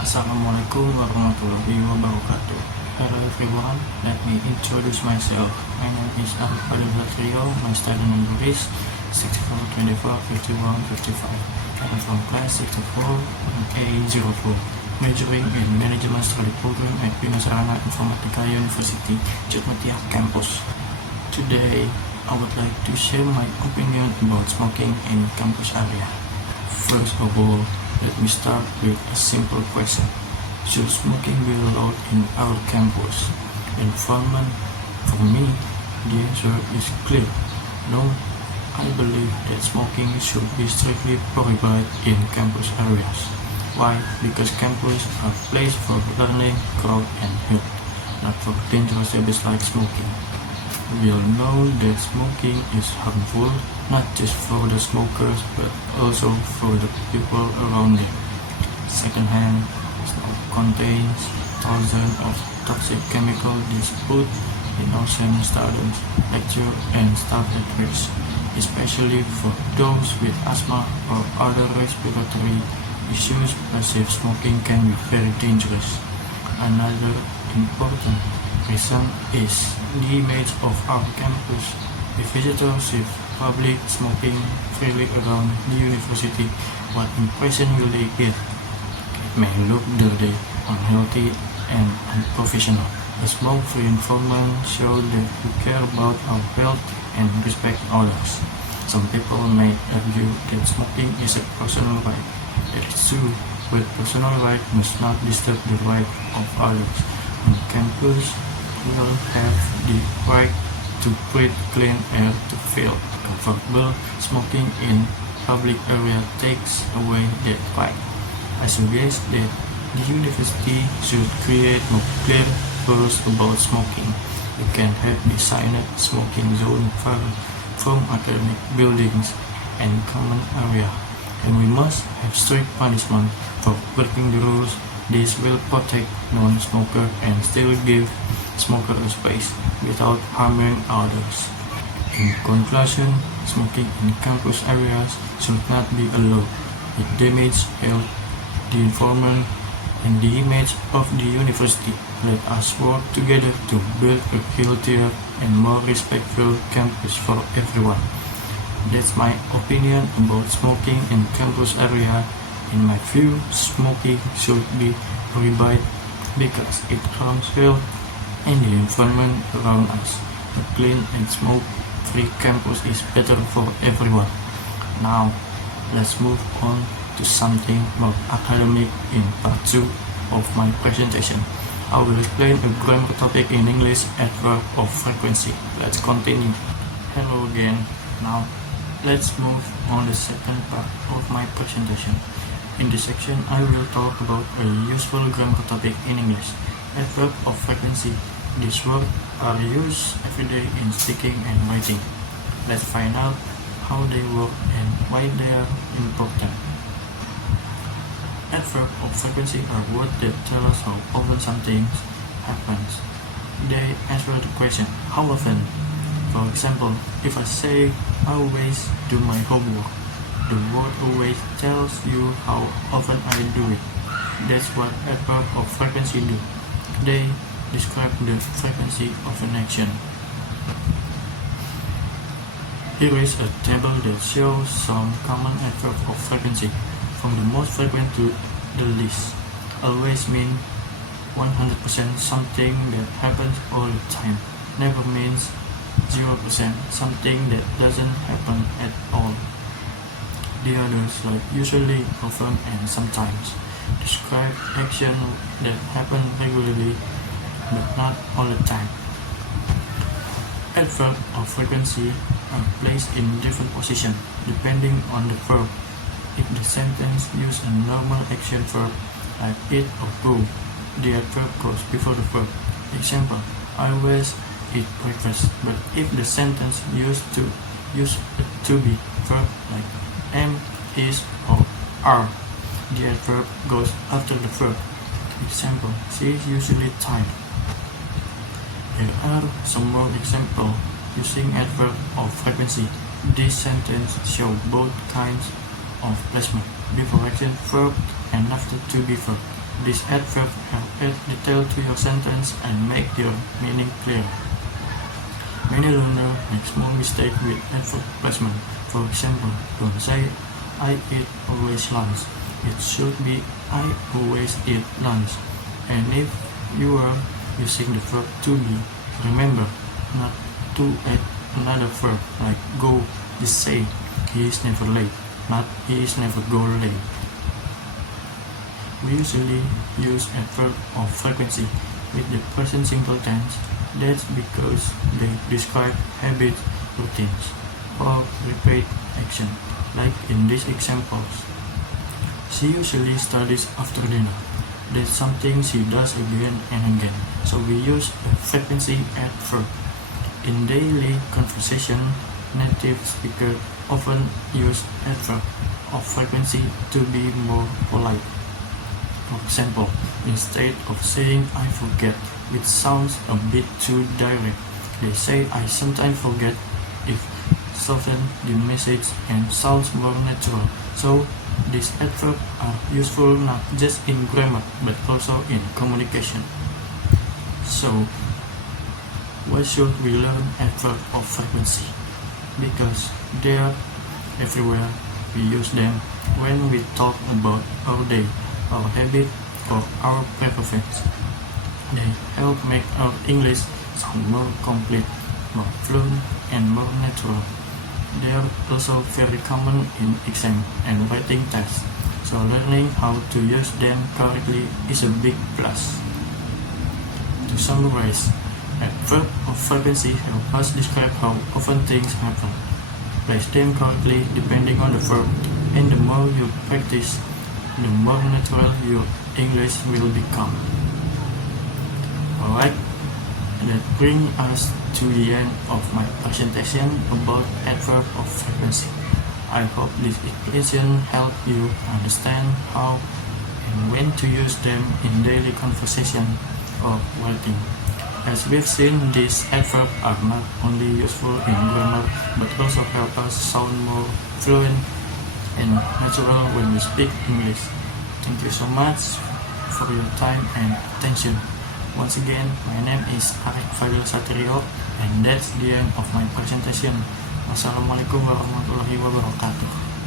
Assalamualaikum warahmatullahi wabarakatuh. Hello everyone, let me introduce myself. My name is Ariq Satrio. My study number is 64245155. I'm from class 64 A04, majoring in Management Study Program at Binasarana Informatika University, Mutia campus. Today, I would like to share my opinion about smoking in campus area. First of all, let me start with a simple question. Should smoking be allowed in our campus environment? For me, the answer is clear. No, I believe that smoking should be strictly prohibited in campus areas. Why? Because campuses are places for learning, growth, and health, not for dangerous habits like smoking. We all know that smoking is harmful, not just for the smokers, but also for the people around them. Secondhand, smoke contains thousands of toxic chemicals put in ocean students, lecturers, and staff at risk, especially for those with asthma or other respiratory issues. Passive smoking can be very dangerous. Another important reason is the image of our campus. If visitors see public smoking freely around the university, what impression will they get? It may look dirty, unhealthy, and unprofessional. A smoke-free environment shows that we care about our health and respect others. Some people may argue that smoking is a personal right. That is true, but personal right must not disturb the right of others. On campus, we all have the right to breathe clean air, to feel comfortable. Smoking in public area takes away that right. I suggest that the university should create more clear rules about smoking. You can have designated smoking zone far from academic buildings and common area, and we must have strict punishment for breaking the rules. This will protect non-smokers and still give smokers a space without harming others. In conclusion, smoking in campus areas should not be allowed. It damages health, the environment, and the image of the university. Let us work together to build a healthier and more respectful campus for everyone. That's my opinion about smoking in campus area. In my view, smoking should be prohibited because it harms health and the environment around us. A clean and smoke-free campus is better for everyone. Now, let's move on to something more academic in part 2 of my presentation. I will explain a grammar topic in English, adverb of frequency. Let's continue. Hello again. Now, let's move on the second part of my presentation. In this section, I will talk about a useful grammar topic in English, adverb of frequency. These words are used every day in speaking and writing. Let's find out how they work and why they are important. Adverb of frequency are words that tell us how often something happens. They answer the question, how often? For example, if I say, I always do my homework, the word always tells you how often I do it. That's what adverb of frequency do. They describe the frequency of an action. Here is a table that shows some common adverb of frequency, from the most frequent to the least. Always means 100% something that happens all the time. Never means 0% something that doesn't happen at all. The others, like usually, often, and sometimes, describe action that happen regularly but not all the time. Adverb of frequency are placed in different positions depending on the verb. If the sentence uses a normal action verb like eat or go, the adverb goes before the verb. Example, I always eat breakfast. But if the sentence use a to be verb like am, is, or are, the adverb goes after the verb. Example, she is usually tired. Here are some more examples using adverb of frequency. This sentence shows both kinds of placement, before action verb and after to be verb. This adverb help add detail to your sentence and make your meaning clear. Many learners make small mistakes with adverb placement. For example, don't say I eat always lunch. It should be I always eat lunch. And if you are using the verb to be, remember not to add another verb like go. Just say he is never late, not he is never go late. We usually use adverb of frequency with the present simple tense. That's because they describe habits, routines, or repeat action, like in these examples. She usually studies after dinner. That's something she does again and again, so we use a frequency adverb. In daily conversation, native speakers often use adverb of frequency to be more polite. For example, instead of saying I forget, which sounds a bit too direct, they say I sometimes forget. It softens the message and sounds more natural. So these adverbs are useful not just in grammar but also in communication. So why should we learn adverb of frequency? Because they are everywhere. We use them when we talk about our day, our habit, or our preference. They help make our English sound more complete, more fluent, and more natural. They are also very common in exam and writing tests, so learning how to use them correctly is a big plus. To summarize, adverb of frequency help us describe how often things happen. Place them correctly depending on the verb, and the more you practice, the more natural your English will become. Alright, that brings us to the end of my presentation about adverb of frequency. I hope this explanation helped you understand how and when to use them in daily conversation or writing. As we've seen, these adverbs are not only useful in grammar but also help us sound more fluent and natural when we speak English. Thank you so much for your time and attention. Once again, my name is Ariq Fadhil Satrio, and that's the end of my presentation. Wassalamualaikum warahmatullahi wabarakatuh.